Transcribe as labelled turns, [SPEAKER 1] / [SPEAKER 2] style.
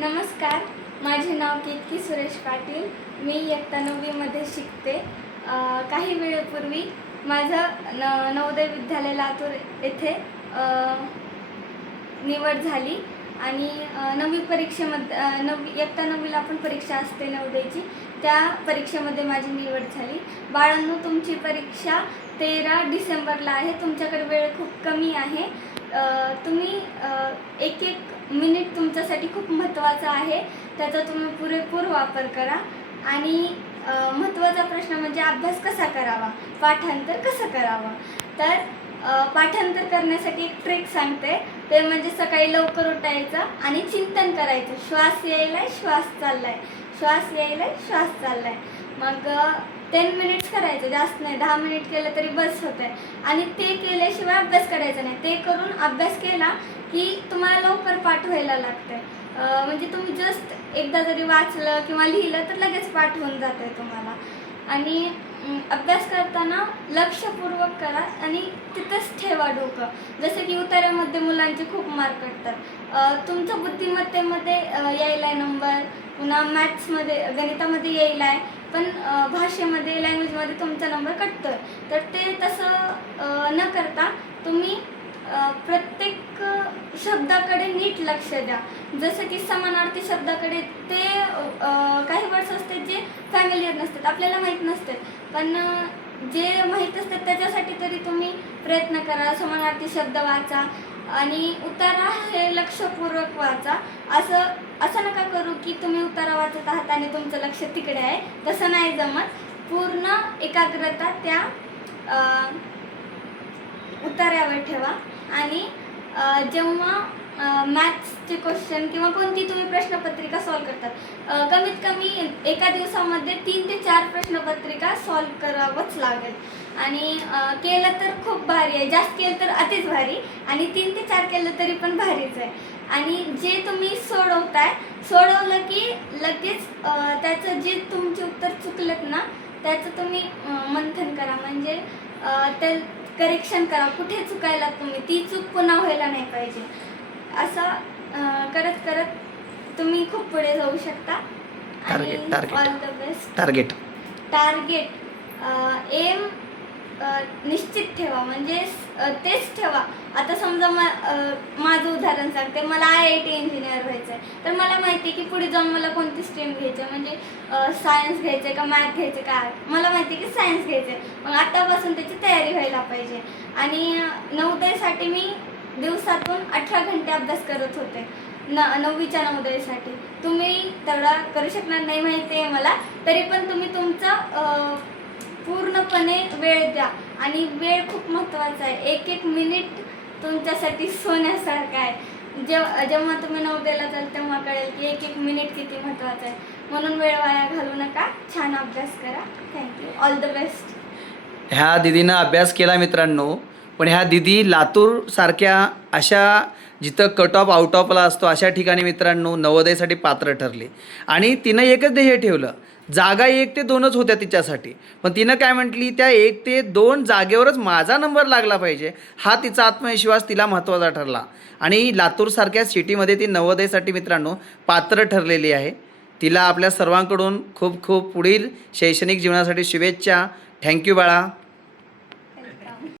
[SPEAKER 1] नमस्कार माझे नाव केतकी सुरेश पाटील. मी इयत्ता नववीमध्ये शिकते. काही वेळेपूर्वी माझं न नवोदय विद्यालय लातूर येथे निवड झाली आणि नववी परीक्षेमध्ये नववी इयत्ता नववीला पण परीक्षा असते नवोदयची. त्या परीक्षेमध्ये माझी निवड झाली. बाळांनो तुमची परीक्षा तेरा डिसेंबरला आहे. तुमच्याकडे वेळ खूप कमी आहे. तुम्ही एक एक मिनिट तुमच्यासाठी खूप महत्त्वाचा आहे. त्याचा तुम्ही पुरेपूर वापर करा. आणि महत्त्वाचा प्रश्न म्हणजे अभ्यास कसा करावा? पाठांतर कसं करावं? तर पाठांतर करण्यासाठी एक ट्रिक सांगते. ते म्हणजे सकाळी लवकर उठायचं आणि चिंतन करायचं. श्वास यायलाय श्वास चाललाय. श्वास यायलाय श्वास चाललाय. मग टेन मिनिट्स करायचं जास्त नाही दहा मिनिट केलं तरी बस होत आहे आणि ते केल्याशिवाय अभ्यास करायचा नाही. ते करून अभ्यास केला की तुम्हाला लवकर पाठ व्हायला लागतंय. आहे म्हणजे तुम्ही जस्ट एकदा जरी वाचलं किंवा लिहिलं तर लगेच पाठ होऊन जात आहे तुम्हाला. आणि अभ्यास करताना लक्षपूर्वक करा आणि तिथंच ठेवा डोकं. जसं की उतार्यामध्ये मुलांचे खूप मार्क कटतात तुमचं बुद्धिमत्तेमध्ये यायला आहे नंबर पुन्हा मॅथ्समध्ये गणितामध्ये यायला आहे पण भाषेमध्ये लँग्वेजमध्ये तुमचा नंबर कटतो तर ते तसं न करता तुम्ही प्रत्येक शब्दाकडे नीट लक्ष द्या. जसं की समानार्थी शब्दाकडे ते काही वर्ड्स असतात जे फॅमिलियर नसतात आपल्याला माहीत नसतात. पण जे माहीत असतात त्याच्यासाठी तरी तुम्ही प्रयत्न करा समानार्थी शब्द वाचा आणि उतारा हे लक्षपूर्वक वाचा. असं असं नका करू की तुम्ही उतारा वाचत आहात आणि तुमचं लक्ष तिकडे आहे. तसं नाही जमत. पूर्ण एकाग्रता त्या उतार्यावर ठेवा आणि जेव्हा मॅथ्सचे क्वेश्चन किंवा कोणती तुम्ही प्रश्नपत्रिका सॉल्व करतात कमीत कमी एका दिवसामध्ये तीन ते चार प्रश्नपत्रिका सॉल्व करावंच लागेल. आणि केलं तर खूप भारी आहे. जास्त केलं तर अतिच भारी. आणि तीन ते चार केलं तरी पण भारीच आहे. आणि जे तुम्ही सोडवताय सोडवलं की लगेच त्याचं जे तुमचे उत्तर चुकलेत ना त्याचं तुम्ही मंथन करा. म्हणजे त्या करेक्शन करा. कुठे चुकायला तुम्ही? ती चूक पुन्हा व्हायला नाही पाहिजे. असं करत करत तुम्ही खूप पुढे जाऊ शकता. आणि. All the best
[SPEAKER 2] target
[SPEAKER 1] target aim निश्चित ठेवा म्हणजे तेच ठेवा. आता समजा मा माझं उदाहरण सांगते. मला आय आय टी इंजिनियर व्हायचं आहे तर मला माहिती आहे की पुढे जाऊन मला कोणती स्ट्रीम घ्यायचं आहे? म्हणजे सायन्स घ्यायचं आहे का मॅथ घ्यायचं का? मला माहिती आहे की सायन्स घ्यायचं आहे मग आत्तापासून त्याची तयारी व्हायला पाहिजे. आणि अ, नवोदयसाठी मी दिवसातून अठरा घंटे अभ्यास करत होते. न नववीच्या नवोदयसाठी. तुम्ही तेवढा करू शकणार नाही माहिती आहे मला. तरी पण तुम्ही तुमचं पूर्णपणे वेळ द्या. आणि वेळ खूप महत्त्वाचा आहे. एक एक मिनिट तुमच्यासाठी सोन्यासारखा आहे. जेव्हा जेव्हा तुम्ही नवोदयला जाल तेव्हा कळेल की एक एक मिनिट किती महत्त्वाचं आहे. म्हणून वेळ वाया घालू नका. छान अभ्यास करा. थँक्यू ऑल द बेस्ट
[SPEAKER 2] ह्या दिदीनं अभ्यास केला मित्रांनो. पण ह्या दिदी लातूरसारख्या अशा जिथं कट ऑफ आउट ऑफला असतो अशा ठिकाणी मित्रांनो नवोदयसाठी पात्र ठरले. आणि तिनं एकच ध्येय ठेवलं. जागा एक ते दोनच होत्या तिच्यासाठी. पण तिनं काय म्हटली त्या एक ते दोन जागेवरच माझा नंबर लागला पाहिजे. हा तिचा आत्मविश्वास तिला महत्त्वाचा ठरला. आणि लातूरसारख्या सिटीमध्ये ती नवोदयसाठी मित्रांनो पात्र ठरलेली आहे. तिला आपल्या सर्वांकडून खूप खूप पुढील शैक्षणिक जीवनासाठी शुभेच्छा. थँक्यू बाळा.